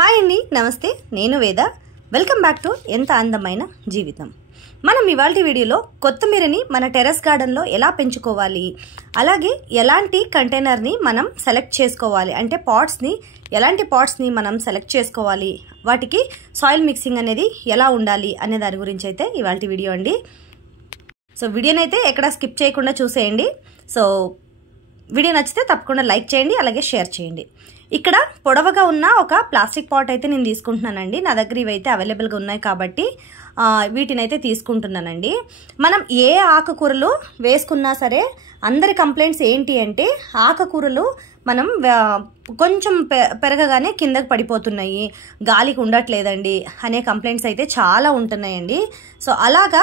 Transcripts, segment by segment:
Hi అండి, నమస్తే. నేను వేద. వెల్కమ్ బ్యాక్ టు ఎంత అందమైన జీవితం. మనం ఇవాళ వీడియోలో కొత్తిమీరని మన టెర్రస్ గార్డెన్లో ఎలా పెంచుకోవాలి, అలాగే ఎలాంటి కంటైనర్ని మనం సెలెక్ట్ చేసుకోవాలి, అంటే ఎలాంటి పాట్స్ని మనం సెలెక్ట్ చేసుకోవాలి, వాటికి సాయిల్ మిక్సింగ్ అనేది ఎలా ఉండాలి అనే దాని గురించి అయితే ఇవాళ వీడియో అండి. సో వీడియోని అయితే ఎక్కడ స్కిప్ చేయకుండా చూసేయండి. సో వీడియో నచ్చితే తప్పకుండా లైక్ చేయండి, అలాగే షేర్ చేయండి. ఇక్కడ పొడవుగా ఉన్న ఒక ప్లాస్టిక్ పాట్ అయితే నేను తీసుకుంటున్నానండి. నా దగ్గర ఇవైతే అవైలబుల్గా ఉన్నాయి కాబట్టి వీటిని అయితే తీసుకుంటున్నానండి. మనం ఏ ఆకుకూరలు వేసుకున్నా సరే అందరి కంప్లైంట్స్ ఏంటి అంటే ఆకుకూరలు మనం కొంచెం పెరగగానే కిందకి పడిపోతున్నాయి, గాలికి ఉండట్లేదండి అనే కంప్లైంట్స్ అయితే చాలా ఉంటున్నాయండి. సో అలాగా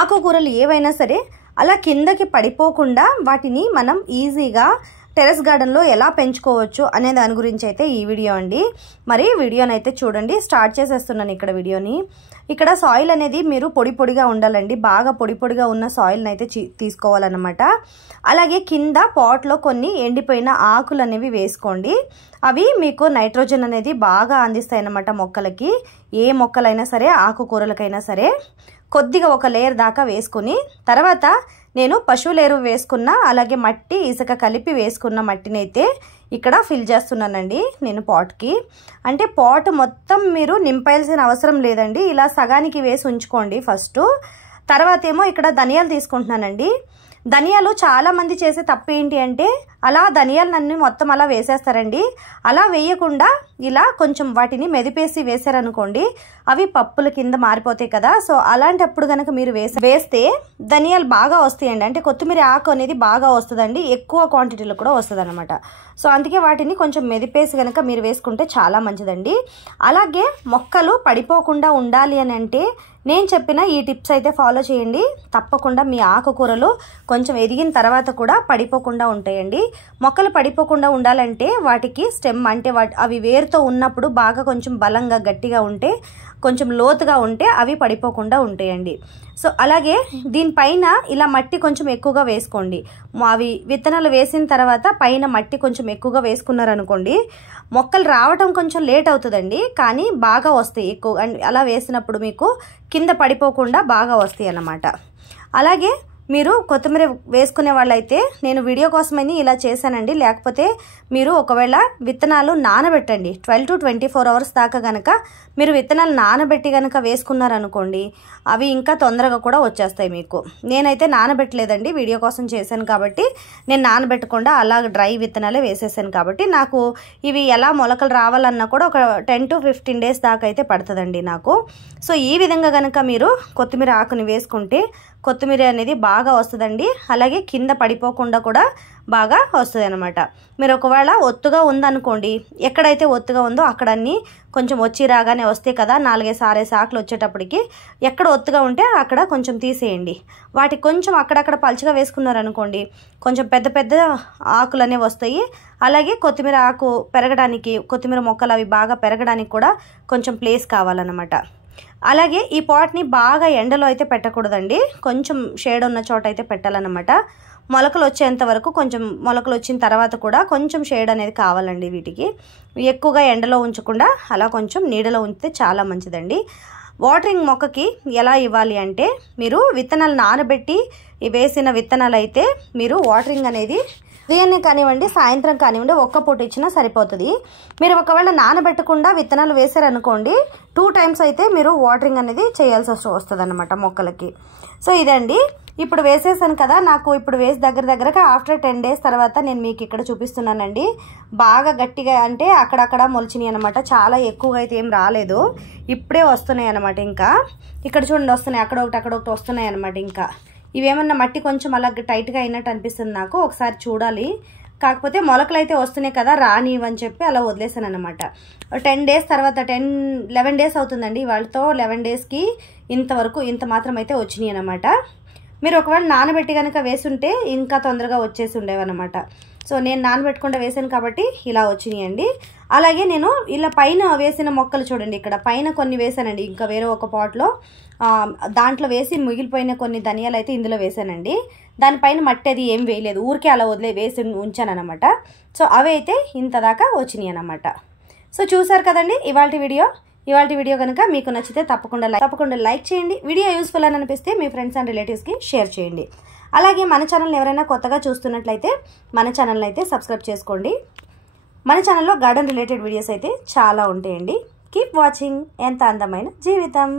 ఆకుకూరలు ఏవైనా సరే అలా కిందకి పడిపోకుండా వాటిని మనం ఈజీగా టెర్రస్ గార్డెన్లో ఎలా పెంచుకోవచ్చు అనే దాని గురించి అయితే ఈ వీడియో అండి. మరి వీడియోని అయితే చూడండి. స్టార్ట్ చేసేస్తున్నాను ఇక్కడ వీడియోని. ఇక్కడ సాయిల్ అనేది మీరు పొడి పొడిగా ఉండాలండి, బాగా పొడి పొడిగా ఉన్న సాయిల్ని అయితే తీసుకోవాలన్నమాట. అలాగే కింద పాట్లో కొన్ని ఎండిపోయిన ఆకులు అనేవి వేసుకోండి. అవి మీకు నైట్రోజన్ అనేది బాగా అందిస్తాయి అన్నమాట మొక్కలకి. ఏ మొక్కలైనా సరే ఆకుకూరలకైనా సరే కొద్దిగా ఒక లేయర్ దాకా వేసుకుని తర్వాత నేను పశువుల ఎరువు వేసుకున్న, అలాగే మట్టి ఇసుక కలిపి వేసుకున్న మట్టిని అయితే ఇక్కడ ఫిల్ చేస్తున్నానండి నేను పాట్కి. అంటే పాట్ మొత్తం మీరు నింపాల్సిన అవసరం లేదండి, ఇలా సగానికి వేసి ఉంచుకోండి ఫస్ట్. తర్వాత ఏమో ఇక్కడ ధనియాలు తీసుకుంటున్నానండి. ధనియాలు చాలా మంది చేసే తప్పు ఏంటి అంటే అలా ధనియాలన్నీ మొత్తం అలా వేసేస్తారండి. అలా వేయకుండా ఇలా కొంచెం వాటిని మెదిపేసి వేసారనుకోండి, అవి పప్పుల కింద మారిపోతాయి కదా. సో అలాంటప్పుడు కనుక మీరు వేస్తే ధనియాలు బాగా వస్తాయండి. అంటే కొత్తిమీర ఆకు అనేది బాగా వస్తుందండి, ఎక్కువ క్వాంటిటీలో కూడా వస్తుంది అనమాట. సో అందుకే వాటిని కొంచెం మెదిపేసి కనుక మీరు వేసుకుంటే చాలా మంచిదండి. అలాగే మొక్కలు పడిపోకుండా ఉండాలి అని అంటే నేను చెప్పిన ఈ టిప్స్ అయితే ఫాలో చేయండి. తప్పకుండా మీ ఆకుకూరలు కొంచెం ఎదిగిన తర్వాత కూడా పడిపోకుండా ఉంటాయండి. మొక్కలు పడిపోకుండా ఉండాలంటే వాటికి స్టెమ్ అంటే అవి వేరుతో ఉన్నప్పుడు బాగా కొంచెం బలంగా గట్టిగా ఉంటే, కొంచెం లోతుగా ఉంటే అవి పడిపోకుండా ఉంటాయండి. సో అలాగే దీనిపైన ఇలా మట్టి కొంచెం ఎక్కువగా వేసుకోండి. అవి విత్తనాలు వేసిన తర్వాత పైన మట్టి కొంచెం ఎక్కువగా వేసుకున్నారనుకోండి, మొక్కలు రావటం కొంచెం లేట్ అవుతుందండి, కానీ బాగా వస్తాయి. ఎక్కువ అలా వేసినప్పుడు మీకు కింద పడిపోకుండా బాగా వస్తాయి అన్నమాట. అలాగే మీరు కొత్తిమీర వేసుకునే వాళ్ళైతే నేను వీడియో కోసమని ఇలా చేశానండి. లేకపోతే మీరు ఒకవేళ విత్తనాలు నానబెట్టండి 12 to 24 hours దాకా కనుక మీరు విత్తనాలు నానబెట్టి కనుక వేసుకున్నారనుకోండి, అవి ఇంకా తొందరగా కూడా వచ్చేస్తాయి మీకు. నేనైతే నానబెట్టలేదండి, వీడియో కోసం చేశాను కాబట్టి నేను నానబెట్టకుండా అలా డ్రై విత్తనాలే వేసేసాను కాబట్టి నాకు ఇవి ఎలా మొలకలు రావాలన్నా కూడా ఒక 10 to 15 days దాకా అయితే పడుతుందండి నాకు. సో ఈ విధంగా కనుక మీరు కొత్తిమీర ఆకుని వేసుకుంటే కొత్తిమీర అనేది బాగా వస్తుందండి. అలాగే కింద పడిపోకుండా కూడా బాగా వస్తుంది అనమాట. మీరు ఒకవేళ ఒత్తుగా ఉందనుకోండి, ఎక్కడైతే ఒత్తుగా ఉందో అక్కడ అన్నీ కొంచెం వచ్చి రాగానే వస్తాయి కదా, 4-6 ఆకులు వచ్చేటప్పటికి ఎక్కడ ఒత్తుగా ఉంటే అక్కడ కొంచెం తీసేయండి. వాటికి కొంచెం అక్కడక్కడ పలుచగా వేసుకున్నారనుకోండి, కొంచెం పెద్ద పెద్ద ఆకులు అనేవి వస్తాయి. అలాగే కొత్తిమీర ఆకు పెరగడానికి, కొత్తిమీర మొక్కలు అవి బాగా పెరగడానికి కూడా కొంచెం ప్లేస్ కావాలన్నమాట. అలాగే ఈ పాట్ని బాగా ఎండలో అయితే పెట్టకూడదండి, కొంచెం షేడ్ ఉన్న చోట అయితే పెట్టాలన్నమాట. మొలకలు వచ్చేంత వరకు, కొంచెం మొలకలు వచ్చిన తర్వాత కూడా కొంచెం షేడ్ అనేది కావాలండి వీటికి. ఎక్కువగా ఎండలో ఉంచకుండా అలా కొంచెం నీడలో ఉంచితే చాలా మంచిదండి. వాటరింగ్ మొక్కకి ఎలా ఇవ్వాలి అంటే మీరు విత్తనాలు నానబెట్టి వేసిన విత్తనాలు అయితే మీరు వాటరింగ్ అనేది ఉదయాన్నే కానివ్వండి, సాయంత్రం కానివ్వండి, ఒక్క పూట ఇచ్చినా సరిపోతుంది. మీరు ఒకవేళ నానబెట్టకుండా విత్తనాలు వేసారనుకోండి, 2 times అయితే మీరు వాటరింగ్ అనేది చేయాల్సి వస్తుంది అన్నమాట మొక్కలకి. సో ఇదండి. ఇప్పుడు వేసేసాను కదా, నాకు ఇప్పుడు వేసి దగ్గరగా ఆఫ్టర్ 10 days తర్వాత నేను మీకు ఇక్కడ చూపిస్తున్నానండి. బాగా గట్టిగా అంటే అక్కడక్కడ మొలిచినాయి అనమాట, చాలా ఎక్కువగా అయితే ఏం రాలేదు, ఇప్పుడే వస్తున్నాయి అనమాట. ఇంకా ఇక్కడ చూడండి వస్తున్నాయి, అక్కడొకటి వస్తున్నాయి అనమాట. ఇంకా ఇవేమన్నా మట్టి కొంచెం అలా టైట్గా అయినట్టు అనిపిస్తుంది నాకు, ఒకసారి చూడాలి. కాకపోతే మొలకలు అయితే వస్తున్నాయి కదా, రానివని చెప్పి అలా వదిలేసాను అనమాట. 10 days తర్వాత 11 days అవుతుందండి వాళ్ళతో. 11 daysకి ఇంత మాత్రం అయితే వచ్చినాయి అనమాట. మీరు ఒకవేళ నానబెట్టి కనుక వేసుంటే ఇంకా తొందరగా వచ్చేసి ఉండేవన్నమాట. సో నేను నానబెట్టకుండా వేసాను కాబట్టి ఇలా వచ్చినాయండి. అలాగే నేను ఇలా పైన వేసిన మొక్కలు చూడండి, ఇక్కడ పైన కొన్ని వేసానండి, ఇంకా వేరే ఒక పాట్లో దాంట్లో వేసి మిగిలిపోయిన కొన్ని ధనియాలు అయితే ఇందులో వేసానండి. దానిపైన మట్టి అది ఏం వేయలేదు, ఊరికే అలా వేసి ఉంచాను అనమాట. సో అవి అయితే ఇంత దాకా వచ్చినాయి అనమాట. సో చూసారు కదండి ఇవాల్టి వీడియో కనుక మీకు నచ్చితే తప్పకుండా లైక్ చేయండి. వీడియో యూస్ఫుల్ అని అనిపిస్తే మీ ఫ్రెండ్స్ అండ్ రిలేటివ్స్కి షేర్ చేయండి. అలాగే మన ఛానల్ని ఎవరైనా కొత్తగా చూస్తున్నట్లయితే మన ఛానల్ని అయితే సబ్స్క్రైబ్ చేసుకోండి. మన ఛానల్లో గార్డెన్ రిలేటెడ్ వీడియోస్ అయితే చాలా ఉంటాయండి. కీప్ వాచింగ్ ఎంత అందమైన జీవితం.